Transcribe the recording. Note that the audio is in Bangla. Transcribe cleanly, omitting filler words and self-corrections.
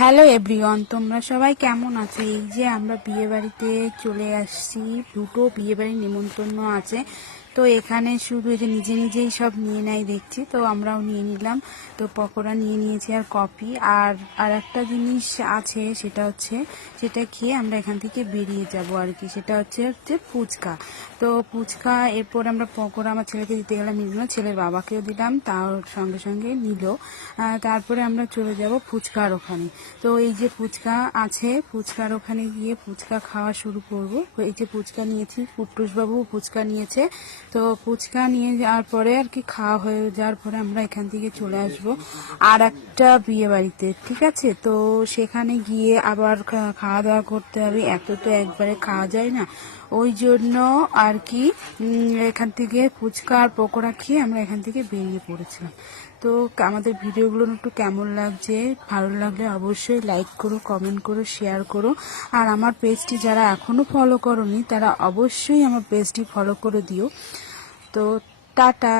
হ্যালো এভরিওয়ান, তোমরা সবাই কেমন আছো? এই যে আমরা বিয়ে বাড়িতে চলে আসছি, দুটো বিয়ে বাড়ির নিমন্ত্রণ আছে। তো এখানে শুধু এই যে নিজে নিজেই সব নিয়ে নেয় দেখছি, তো আমরাও নিয়ে নিলাম। তো পকোড়া নিয়ে নিয়েছি আর কফি, আর একটা জিনিস আছে, সেটা খেয়ে আমরা এখান থেকে বেরিয়ে যাব আর কি। সেটা হচ্ছে ফুচকা। তো ফুচকা এরপর আমরা পকোড়া আমার ছেলেকে দিতে গেলাম, নিল না, ছেলের বাবাকেও দিলাম, তার সঙ্গে সঙ্গে নিল। তারপরে আমরা চলে যাব ফুচকার ওখানে। তো এই যে ফুচকা আছে, ফুচকার ওখানে গিয়ে ফুচকা খাওয়া শুরু করব। এই যে ফুচকা নিয়েছি, কুট্টুসবাবু ফুচকা নিয়েছে। তো ফুচকা নিয়ে যাওয়ার পরে আর কি খাওয়া হয়ে যাওয়ার পরে আমরা এখান থেকে চলে আসব আর একটা বিয়ে বাড়িতে, ঠিক আছে? তো সেখানে গিয়ে আবার খাওয়া দাওয়া করতে হবে, এত তো একবারে খাওয়া যায় না। ওই জন্য আর কি এখান থেকে ফুচকা আর পকোড়া খেয়ে আমরা এখান থেকে বেরিয়ে পড়েছিলাম। তো আমাদের ভিডিওগুলো একটু কেমন লাগছে, ভালো লাগলে অবশ্যই লাইক করো, কমেন্ট করো, শেয়ার করো। আর আমার পেজটি যারা এখনও ফলো করোনি তারা অবশ্যই আমার পেজটি ফলো করে দিও। তো টাটা।